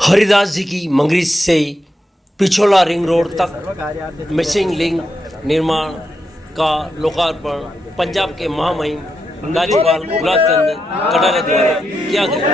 हरिदास जी की मंगरी से Pichola ring road तक मिसिंग लिंक निर्माण का लोकार्पण पंजाब के महामहिम राज्यपाल गुलाब चंद कटारिया द्वारा किया गया।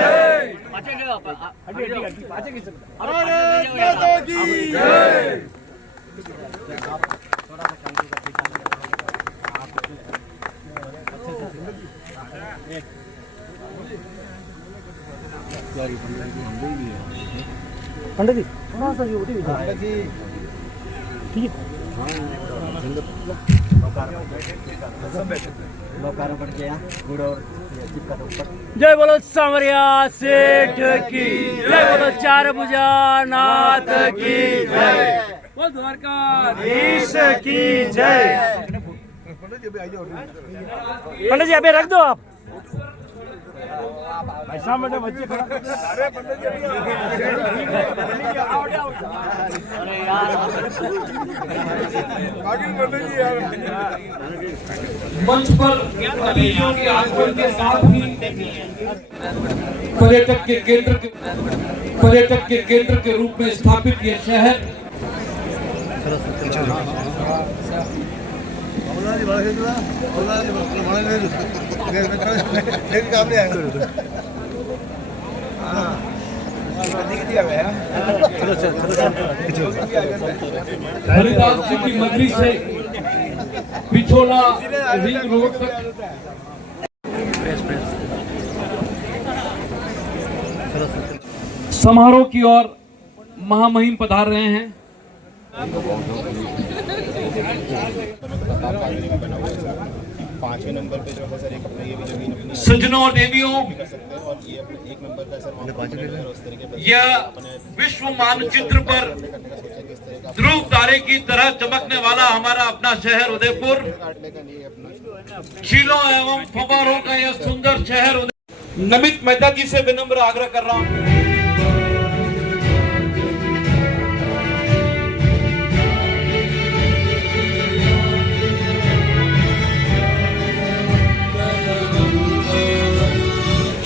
पंडित जी थोड़ा सा जी उठी ठीक है जय बोलो समरिया सेठ की जय, बोलो चार भुजा नाथ की जय, बोल द्वारकाधीश की जय। पंडित जी अभी रख दो आप ऐसा बच्चे मंच पर अतिथियों के आगमन के साथ ही पर्यटक के केंद्र के रूप में स्थापित ये शहर हरिदास जी की मंगरी से पिछोला रिंग रोड तक समारोह की ओर महामहिम पधार रहे हैं। पांचवें नंबर पे जो है सर एक अपना ये भी जमीन अपनी सज्जनों और देवियों, और ये अपने एक नंबर का सर उस तरह के यह विश्व मानचित्र पर ध्रुव तारे की तरह चमकने वाला हमारा अपना शहर उदयपुर, झीलों एवं फव्वारों का यह सुंदर शहर उदयपुर। नमित मेहता जी से विनम्र आग्रह कर रहा हूँ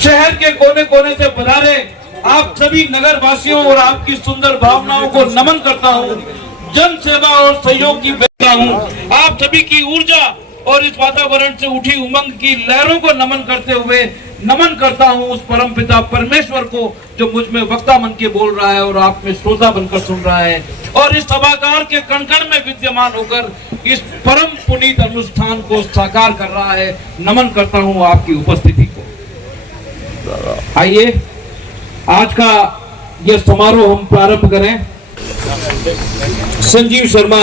शहर के कोने कोने से पधारे आप सभी नगर वासियों और आपकी सुंदर भावनाओं को नमन करता हूँ, जन सेवा और सहयोग की करता हूँ। आप सभी की ऊर्जा और इस वातावरण से उठी उमंग की लहरों को नमन करते हुए नमन करता हूँ उस परम पिता परमेश्वर को जो मुझ में वक्ता मन के बोल रहा है और आप में श्रोता बनकर सुन रहा है और इस सभागार के कण कण में विद्यमान होकर इस परम पुनीत अनुष्ठान को साकार कर रहा है। नमन करता हूँ आपकी उपस्थिति को। आइए आज का यह समारोह हम प्रारंभ करें। Sanjeev Sharma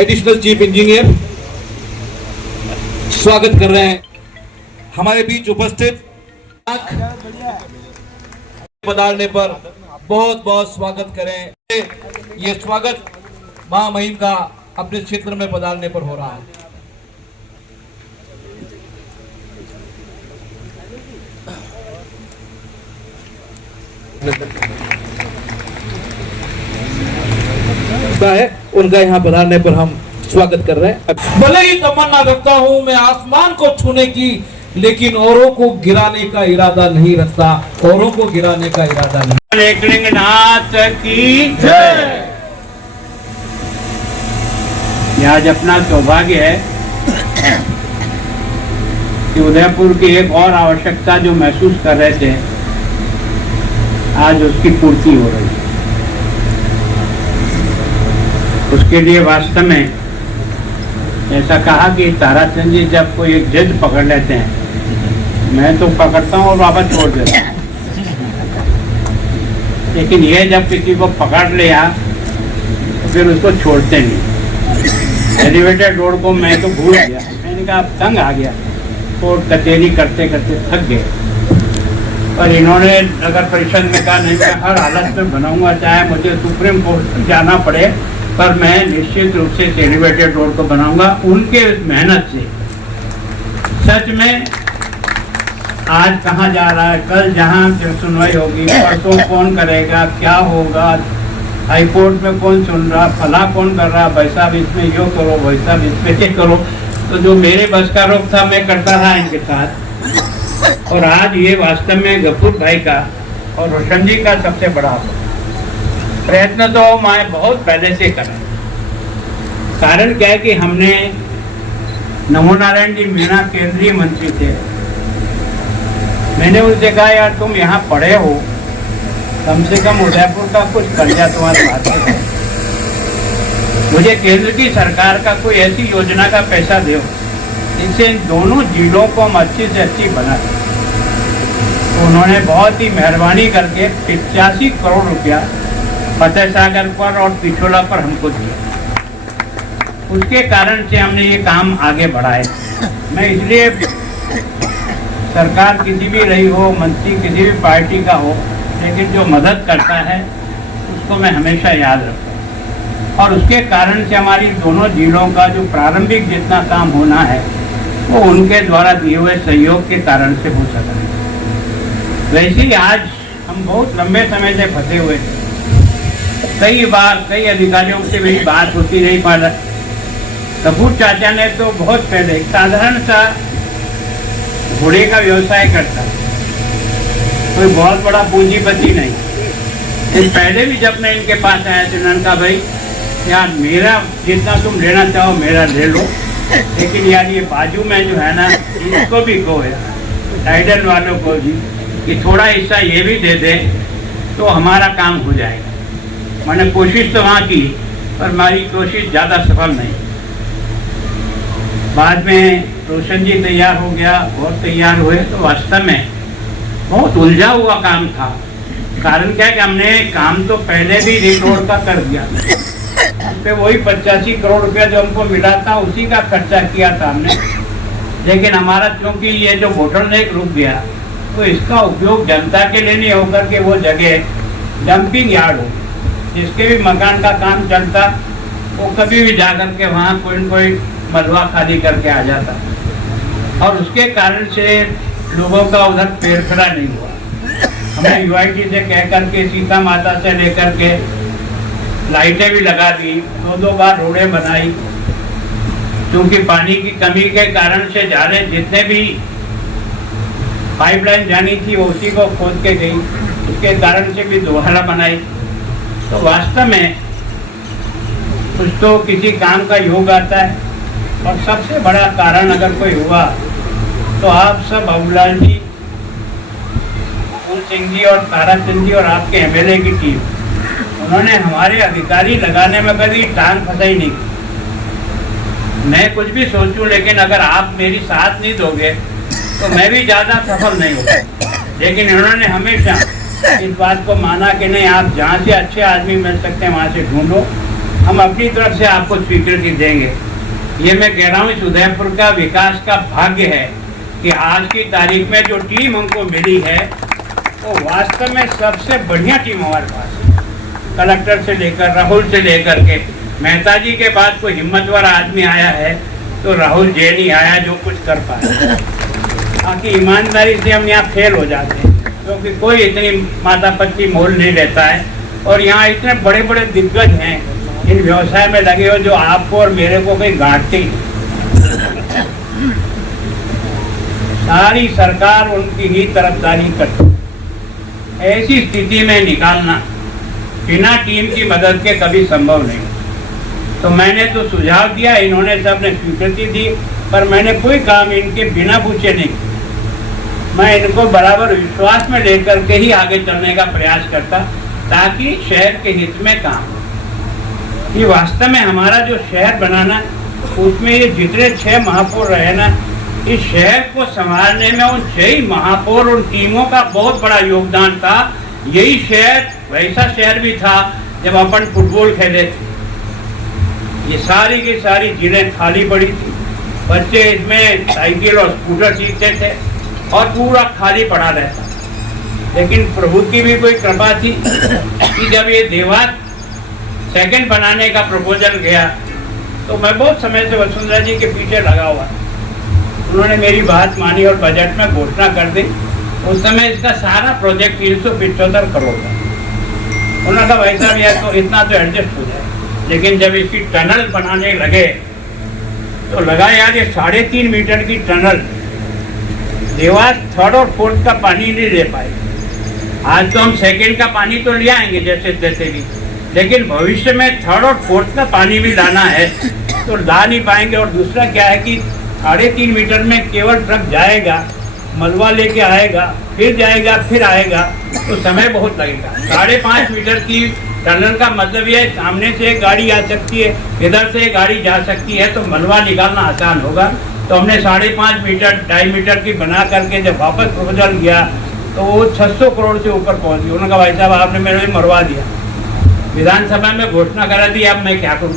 additional chief engineer स्वागत कर रहे हैं हमारे बीच उपस्थित। पधारने पर बहुत बहुत स्वागत करें। ये स्वागत महामहिम का अपने क्षेत्र में पधारने पर हो रहा है। उनका यहाँ पधारने पर हम स्वागत कर रहे हैं। भले ही तमन्ना रखता हूँ मैं आसमान को छूने की, लेकिन औरों को गिराने का इरादा नहीं रखता, औरों को गिराने का इरादा नहीं। एकलिंगनाथ की जय। आज अपना सौभाग्य है कि उदयपुर की एक और आवश्यकता जो महसूस कर रहे थे आज उसकी पूर्ति हो रही है। उसके लिए वास्तव में ऐसा कहा कि ताराचंद जी जब कोई एक जिद पकड़ लेते हैं, मैं तो पकड़ता हूँ और वापस छोड़ देता हूँ, लेकिन ये जब किसी को पकड़ लिया तो फिर उसको छोड़ते नहीं। एलिवेटेड रोड को मैं तो भूल गया, मैंने कहा अब तंग आ गया, कोर्ट कचहरी करते करते थक गए। पर इन्होंने नगर परिषद में कहा नहीं मैं हर हालत में बनाऊंगा, चाहे मुझे सुप्रीम कोर्ट जाना पड़े, पर मैं निश्चित रूप से एलिवेटेड रोड को बनाऊंगा। उनके मेहनत से सच में आज कहाँ जा रहा है, कल जहाँ सुनवाई होगी, परसों कौन करेगा, क्या होगा, हाई कोर्ट में कौन सुन रहा, फला कौन कर रहा, वैसा भी इसमें यो करो, वैसा भी इसमें ये करो। तो जो मेरे बस का रोग था मैं करता था इनके साथ, और आज ये वास्तव में गफूर भाई का और रोशन जी का सबसे बड़ा प्रयत्न तो मैं बहुत पहले से कर रहा हूं। कारण क्या है कि हमने नमो नारायण जी मीणा केंद्रीय मंत्री थे, मैंने उनसे कहा यार तुम यहाँ पढ़े हो, कम से कम उदयपुर का कुछ कर्जा तुम्हारे पास है, मुझे केंद्र की सरकार का कोई ऐसी योजना का पैसा दो जिससे इन दोनों जिलों को हम अच्छी से अच्छी बना सकें। तो उन्होंने बहुत ही मेहरबानी करके 85 करोड़ रुपया फतेह सागर पर और पिछोला पर हमको दिया। उसके कारण से हमने ये काम आगे बढ़ाए। मैं इसलिए सरकार किसी भी रही हो, मंत्री किसी भी पार्टी का हो, लेकिन जो मदद करता है उसको मैं हमेशा याद रखता हूँ, और उसके कारण से हमारी दोनों जिलों का जो प्रारंभिक जितना काम होना है वो उनके द्वारा दिए हुए सहयोग के कारण से हो सका है। वैसे ही आज हम बहुत लंबे समय से फंसे हुए थे, कई बार कई अधिकारियों से मेरी बात होती रही, पर कपूर चाचा ने तो बहुत पहले साधारण सा घोड़े का व्यवसाय करता, कोई बहुत बड़ा पूंजीपति नहीं। इससे पहले भी जब मैं इनके पास आया तो उन्होंने कहा भाई यार मेरा जितना तुम लेना चाहो मेरा ले लो, लेकिन यार ये बाजू में जो है ना इसको भी कहो यार, टाइडल वालों को भी कि थोड़ा हिस्सा ये भी दे दे तो हमारा काम हो जाएगा। मैंने कोशिश तो वहाँ की, पर हमारी कोशिश ज़्यादा सफल नहीं। बाद में रोशन जी तैयार हो गया और तैयार हुए, तो वास्तव में बहुत उलझा हुआ काम था। कारण क्या है कि हमने काम तो पहले भी रिंग रोड का कर दिया, उस पर वही 85 करोड़ रुपया जो हमको मिला था उसी का खर्चा किया था हमने। लेकिन हमारा क्योंकि ये जो बोटलनेक रुक गया, तो इसका उपयोग जनता के लिए नहीं होकर के वो जगह डंपिंग यार्ड हो, जिसके भी मकान का काम चलता वो कभी भी जाकर के वहाँ कोई न कोई मलबा खाली करके आ जाता, और उसके कारण से लोगों का उधर फेरफेरा नहीं हुआ। हमने यूआईटी से कह करके सीता माता से लेकर के लाइटें भी लगा दी, 2-2 बार रोडें बनाई, क्योंकि पानी की कमी के कारण से जाने जितने भी पाइपलाइन जानी थी वो उसी को खोद के गई, उसके कारण से भी दोबारा बनाई। तो वास्तव में कुछ तो किसी काम का योग आता है, और सबसे बड़ा कारण अगर कोई हुआ तो आप सब बाबूलाल जी, फूल सिंह जी और तारा सिंह जी और आपके एमएलए की टीम, उन्होंने हमारे अधिकारी लगाने में कभी टांग फंसाई नहीं। मैं कुछ भी सोचूं, लेकिन अगर आप मेरी साथ नहीं दोगे तो मैं भी ज़्यादा सफल नहीं होगा। लेकिन इन्होंने हमेशा इस बात को माना कि नहीं, आप जहाँ से अच्छे आदमी मिल सकते हैं वहाँ से ढूंढो, हम अपनी तरफ से आपको स्वीकृति देंगे। ये मैं कह रहा हूँ, इस उदयपुर का विकास का भाग्य है कि आज की तारीख में जो टीम हमको मिली है वो वास्तव में सबसे बढ़िया टीम हमारे पास है। कलेक्टर से लेकर राहुल से लेकर के मेहता जी के बाद कोई हिम्मतवार आदमी आया है तो राहुल जैन ही आया जो कुछ कर पाया। बाकी ईमानदारी से हम यहाँ फेल हो जाते हैं, क्योंकि कोई इतनी माता पत्ती मोल नहीं लेता है, और यहाँ इतने बड़े बड़े दिग्गज हैं इन व्यवसाय में लगे हो जो आपको और मेरे को कहीं गांठते ही। सारी सरकार उनकी ही तरफदारी करती। ऐसी स्थिति में निकालना बिना टीम की मदद के कभी संभव नहीं। तो मैंने तो सुझाव दिया, इन्होंने सबने स्वीकृति दी, पर मैंने कोई काम इनके बिना पूछे नहीं। मैं इनको बराबर विश्वास में लेकर के ही आगे चलने का प्रयास करता, ताकि शहर के हित में काम हो। ये वास्तव में हमारा जो शहर बनाना, उसमें ये जितने 6 महापौर रहे ना, इस शहर को संभालने में उन 6 महापौर उन टीमों का बहुत बड़ा योगदान था। यही शहर वैसा शहर भी था जब अपन फुटबॉल खेले थे। ये सारी की सारी जिलें खाली पड़ी थी, बच्चे इसमें साइकिल और स्कूटर सीखते थे और पूरा खाली पड़ा रहता। लेकिन प्रभु की भी कोई कृपा थी कि जब ये देवास सेकंड बनाने का प्रपोजल गया, तो मैं बहुत समय से वसुंधरा जी के पीछे लगा हुआ। उन्होंने मेरी बात मानी और बजट में घोषणा कर दी। उस समय इसका सारा प्रोजेक्ट 375 करोड़ का। उन्होंने कहा भाई साहब यार तो इतना तो एडजस्ट हो जाए, लेकिन जब इसकी टनल बनाने लगे तो लगा यार ये 3.5 मीटर की टनल देवास 3rd और 4th का पानी नहीं ले पाए। आज तो हम 2nd का पानी तो ले आएंगे जैसे तैसे भी, लेकिन भविष्य में 3rd और 4th का पानी भी लाना है तो ला नहीं पाएंगे। और दूसरा क्या है कि 3.5 मीटर में केवल ट्रक जाएगा, मलबा लेके आएगा, फिर जाएगा, फिर आएगा, तो समय बहुत लगेगा। 5.5 मीटर की टनल का मतलब ये सामने से एक गाड़ी आ सकती है, इधर से एक गाड़ी जा सकती है, तो मलबा निकालना आसान होगा। तो हमने 5.5 मीटर 2.5 मीटर की बना करके जब वापस प्रपोजल गया तो वो 600 करोड़ से ऊपर पहुंच गई। उन्होंने कहा भाई साहब आपने मेरे मरवा दिया, विधानसभा में घोषणा करा दी, अब मैं क्या करूँ।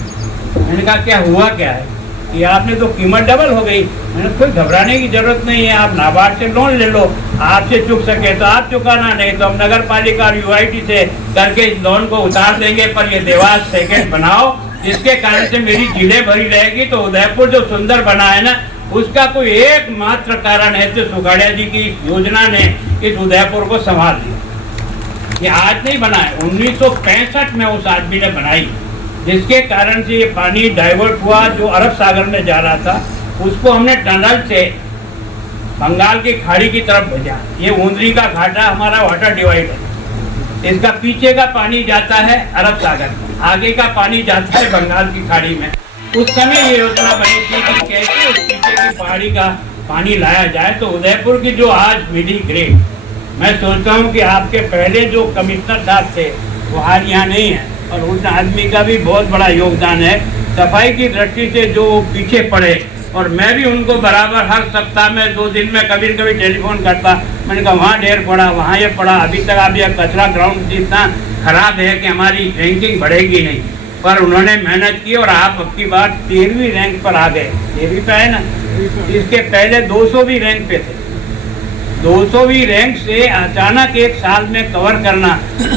मैंने कहा क्या हुआ क्या है कि आपने तो कीमत डबल हो गई। मैंने कोई घबराने की जरूरत नहीं है, आप नाबार्ड से लोन ले लो, आपसे चुक सके तो आप चुकाना, नहीं तो हम नगर पालिका और यूआईटी से करके इस लोन को उतार देंगे, पर ये देवास 2nd बनाओ, जिसके कारण से मेरी झीलें भरी रहेगी। तो उदयपुर जो सुंदर बना है ना, उसका कोई एकमात्र कारण है तो सुखाड़िया जी की योजना ने इस उदयपुर को संभाल लिया। ये आज नहीं बना है, 1965 में उस आदमी ने बनाई, जिसके कारण से ये पानी डाइवर्ट हुआ जो अरब सागर में जा रहा था, उसको हमने टनल से बंगाल की खाड़ी की तरफ भेजा। ये ऊंदरी का घाटा हमारा वाटर डिवाइड है, इसका पीछे का पानी जाता है अरब सागर, आगे का पानी जाता है बंगाल की खाड़ी में। उस समय ये योजना बनी थी कि कैसे उस पीछे की पहाड़ी का पानी लाया जाए। तो उदयपुर की जो आज मिली ग्रेड, मैं सोचता हूँ कि आपके पहले जो कमिश्नर साहब थे वो आज यहाँ नहीं है, और उस आदमी का भी बहुत बड़ा योगदान है सफाई की दृष्टि से जो पीछे पड़े। और मैं भी उनको बराबर हर सप्ताह में 2 दिन में कभी कभी टेलीफोन करता, मैंने कहा वहाँ ढेर पड़ा, वहाँ ये पड़ा, अभी तक आप यह कचरा ग्राउंड इतना खराब है कि हमारी रैंकिंग बढ़ेगी नहीं। पर उन्होंने मेहनत की और आप अब की बार 13वीं रैंक पर आ गए। 13वीं पे है ना, इसके पहले 200वीं रैंक पे थे। 200वीं रैंक से अचानक एक साल में कवर करना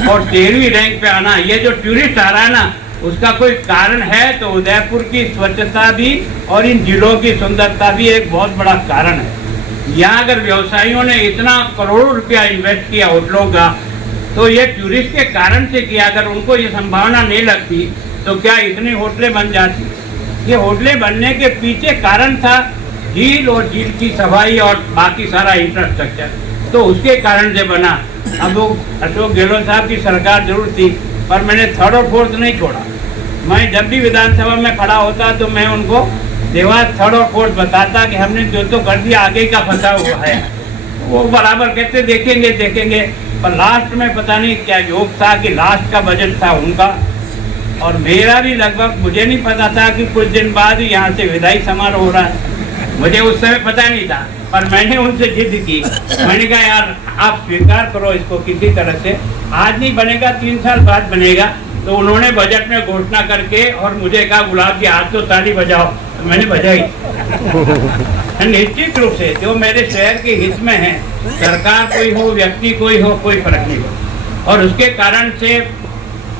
और 13वीं रैंक पे आना, ये जो टूरिस्ट आ रहा है ना, उसका कोई कारण है तो उदयपुर की स्वच्छता भी और इन जिलों की सुंदरता भी एक बहुत बड़ा कारण है। यहाँ अगर व्यवसायियों ने इतना करोड़ों रुपया इन्वेस्ट किया होटलों का, तो ये टूरिस्ट के कारण से किया। अगर उनको ये संभावना नहीं लगती तो क्या इतनी होटलें बन जाती। ये होटलें बनने के पीछे कारण था झील और झील की सफाई और बाकी सारा इंफ्रास्ट्रक्चर, तो उसके कारण से बना। अब वो अशोक गहलोत साहब की सरकार जरूर थी, पर मैंने 3rd और 4th नहीं छोड़ा। मैं जब भी विधानसभा में खड़ा होता तो मैं उनको देवास 3rd और 4th बताता कि हमने जो तो कर दिया, आगे का फंसा हुआ है। वो बराबर कहते देखेंगे देखेंगे, पर लास्ट में पता नहीं क्या योग था कि लास्ट का बजट था उनका और मेरा भी लगभग, मुझे नहीं पता था कि कुछ दिन बाद यहाँ से विदाई समारोह हो रहा है। मुझे उस समय पता नहीं था, पर मैंने उनसे जिद की। मैंने कहा यार आप स्वीकार करो इसको किसी तरह से, आज नहीं बनेगा 3 साल बाद बनेगा। तो उन्होंने बजट में घोषणा करके और मुझे कहा गुलाब जी आज तो ताली बजाओ, तो मैंने बजाई। निश्चित रूप से जो मेरे शहर के हित में है, सरकार कोई हो, व्यक्ति कोई हो, कोई फर्क नहीं हो। और उसके कारण से,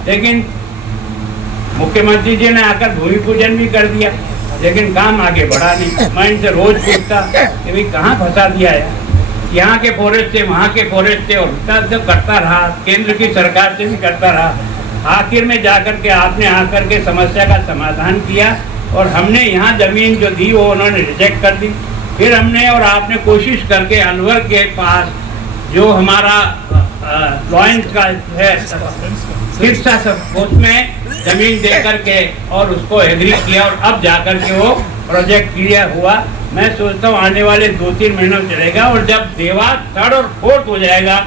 लेकिन मुख्यमंत्री जी ने आकर भूमि पूजन भी कर दिया, लेकिन काम आगे बढ़ा नहीं। मैं इनसे रोज पूछता कि भाई कहाँ फंसा दिया है, यहाँ के फॉरेस्ट थे, वहाँ के फॉरेस्ट थे, और सब करता रहा, केंद्र की सरकार से भी करता रहा। आखिर में जाकर के आपने आकर के समस्या का समाधान किया और हमने यहाँ जमीन जो दी वो उन्होंने रिजेक्ट कर दी। फिर हमने और आपने कोशिश करके अलवर के पास जो हमारा लॉयंस का है हिस्सा, सब उसमें जमीन दे करके और उसको एग्री किया और अब जाकर के वो प्रोजेक्ट क्लियर हुआ। मैं सोचता हूँ आने वाले 2-3 महीनों में चलेगा, और जब देवास 3rd और 4th हो जाएगा,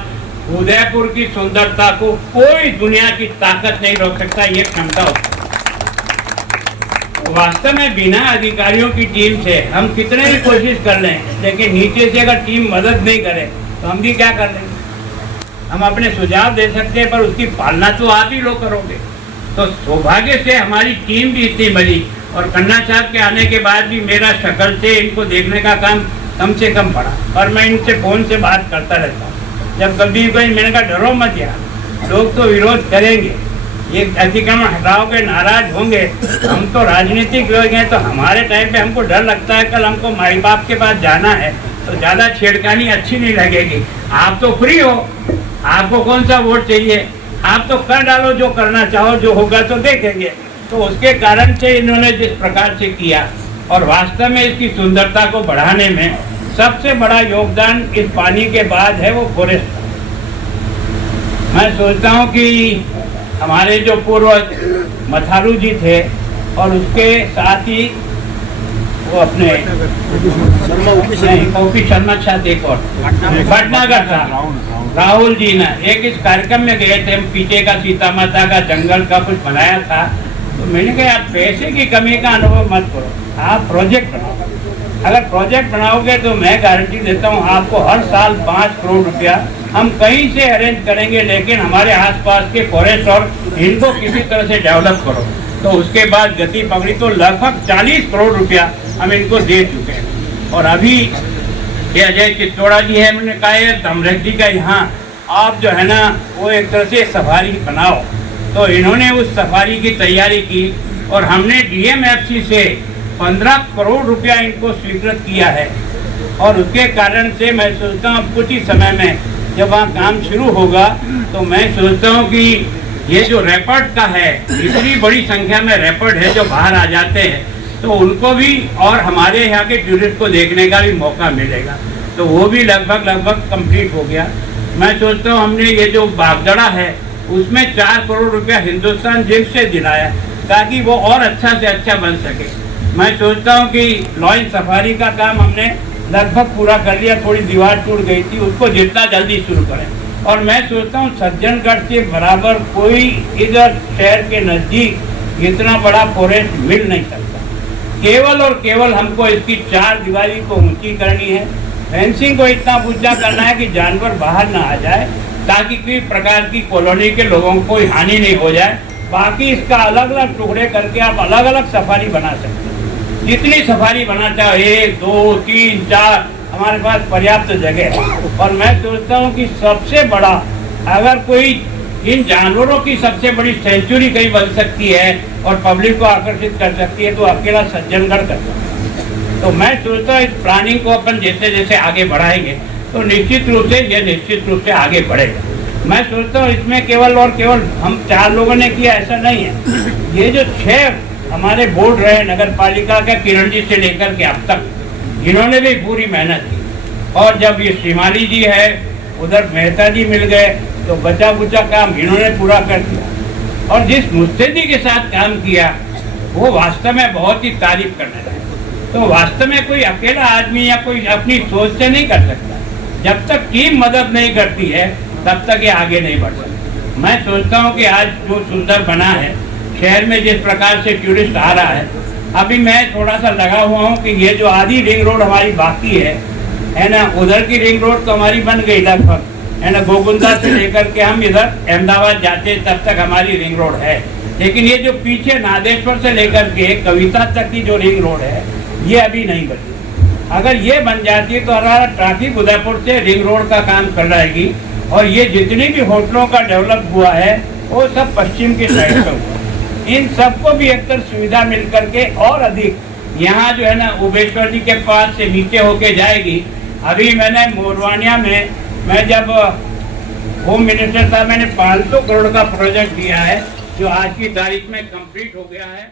उदयपुर की सुंदरता को कोई दुनिया की ताकत नहीं रोक सकता। ये क्षमता होती वास्तव में बिना अधिकारियों की टीम से हम कितने भी कोशिश कर लें, लेकिन नीचे से अगर टीम मदद नहीं करे तो हम भी क्या कर लेंगे। हम अपने सुझाव दे सकते हैं, पर उसकी पालना तो आप ही लोग करोगे। तो सौभाग्य से हमारी टीम भी इतनी बनी, और खन्ना साहब के आने के बाद भी मेरा शक्ल से इनको देखने का काम कम से कम पड़ा, और मैं इनसे फोन से बात करता रहता हूँ। जब कभी कोई, मैंने कहा डरो मत यार, लोग तो विरोध करेंगे, ये अतिक्रमण हटाओगे, नाराज होंगे, हम तो राजनीतिक लोग हैं, तो हमारे टाइम पे हमको डर लगता है कल हमको माई बाप के पास जाना है तो ज़्यादा छेड़खानी अच्छी नहीं लगेगी। आप तो फ्री हो, आपको कौन सा वोट चाहिए, आप तो कर डालो जो करना चाहो, जो होगा तो देखेंगे। तो उसके कारण से इन्होंने जिस प्रकार से किया, और वास्तव में इसकी सुंदरता को बढ़ाने में सबसे बड़ा योगदान इस पानी के बाद है वो फॉरेस्ट। मैं सोचता हूँ कि हमारे जो पूर्वज मथारू जी थे और उसके साथ ही वो अपने ओपी शर्मा शायद एक और भटनागर था, राहुल जी ने एक इस कार्यक्रम में गए थे, हम पीछे का सीता माता का जंगल का कुछ बनाया था। तो मैंने कहा आप पैसे की कमी का अनुभव मत करो, आप प्रोजेक्ट बनाओ। अगर प्रोजेक्ट बनाओगे तो मैं गारंटी देता हूँ आपको हर साल 5 करोड़ रुपया हम कहीं से अरेंज करेंगे, लेकिन हमारे आसपास के फॉरेस्ट और इनको किसी तरह से डेवलप करो। तो उसके बाद गति पकड़ी तो लगभग 40 करोड़ रुपया हम इनको दे चुके हैं। और अभी ये अजय चित्तौड़ा जी है, मैंने कहा है धमरेख जी का यहाँ आप जो है ना वो एक तरह से सफारी बनाओ। तो इन्होंने उस सफारी की तैयारी की और हमने DMFC से 15 करोड़ रुपया इनको स्वीकृत किया है। और उसके कारण से मैं सोचता हूँ कुछ ही समय में जब वहाँ काम शुरू होगा तो मैं सोचता हूँ कि ये जो रैपर्ड का है, इतनी बड़ी संख्या में रैपर्ड है जो बाहर आ जाते हैं, तो उनको भी और हमारे यहाँ के टूरिस्ट को देखने का भी मौका मिलेगा। तो वो भी लगभग कंप्लीट हो गया। मैं सोचता हूँ हमने ये जो बागदड़ा है उसमें 4 करोड़ रुपया हिंदुस्तान जिम से दिलाया ताकि वो और अच्छा से अच्छा बन सके। मैं सोचता हूँ कि लॉयन सफारी का काम हमने लगभग पूरा कर लिया, थोड़ी दीवार टूट गई थी, उसको जितना जल्दी शुरू करें। और मैं सोचता हूँ सज्जनगढ़ के बराबर कोई इधर शहर के नज़दीक इतना बड़ा फॉरेस्ट मिल नहीं सकता। केवल और केवल हमको इसकी 4 दीवारी को ऊंची करनी है, फेंसिंग को इतना ऊंचा करना है कि जानवर बाहर ना आ जाए, ताकि किसी प्रकार की कॉलोनी के लोगों को कोई हानि नहीं हो जाए। बाकी इसका अलग अलग टुकड़े करके आप अलग अलग सफारी बना सकते हैं। जितनी सफारी बना चाहो 1, 2, 3, 4 हमारे पास पर्याप्त जगह है। और मैं सोचता हूँ कि सबसे बड़ा अगर कोई इन जानवरों की सबसे बड़ी सेंचुरी कहीं बन सकती है और पब्लिक को आकर्षित कर सकती है तो अकेला सज्जनगढ़ कर सकता है। तो मैं सोचता हूँ इस प्लानिंग को अपन जैसे जैसे आगे बढ़ाएंगे तो निश्चित रूप से ये निश्चित रूप से आगे बढ़ेगा। मैं सोचता हूँ इसमें केवल और केवल हम 4 लोगों ने किया ऐसा नहीं है। ये जो 6 हमारे बोर्ड रहे नगर पालिका के, किरण जी से लेकर के अब तक, इन्होंने भी पूरी मेहनत की। और जब ये श्रीमाली जी है, उधर मेहता जी मिल गए, तो बचा बुचा काम इन्होंने पूरा कर दिया। और जिस मुस्तैदी के साथ काम किया वो वास्तव में बहुत ही तारीफ करने लगे। तो वास्तव में कोई अकेला आदमी या कोई अपनी सोच से नहीं कर सकता। जब तक टीम मदद नहीं करती है तब तक ये आगे नहीं बढ़ सकता। मैं सोचता हूँ कि आज जो सुंदर बना है, शहर में जिस प्रकार से टूरिस्ट आ रहा है, अभी मैं थोड़ा सा लगा हुआ हूँ कि ये जो आधी रिंग रोड हमारी बाकी है ना, उधर की रिंग रोड तो हमारी बन गई लगभग, है ना। गोकुंदा से लेकर के हम इधर अहमदाबाद जाते तब तक हमारी रिंग रोड है, लेकिन ये जो पीछे नादेश्वर से लेकर के कविता तक की जो रिंग रोड है ये अभी नहीं बनी। अगर ये बन जाती है तो हमारा ट्रैफिक उदयपुर से रिंग रोड का काम कर रहेगी। और ये जितनी भी होटलों का डेवलप हुआ है वो सब पश्चिम की साइड पर हुआ। इन सबको भी एक तरह सुविधा मिल करके और अधिक यहाँ जो है ना उबेश्वर जी के पास से नीचे होके जाएगी। अभी मैंने मोरवानिया में, मैं जब होम मिनिस्टर था, मैंने 500 करोड़ का प्रोजेक्ट दिया है जो आज की तारीख में कंप्लीट हो गया है।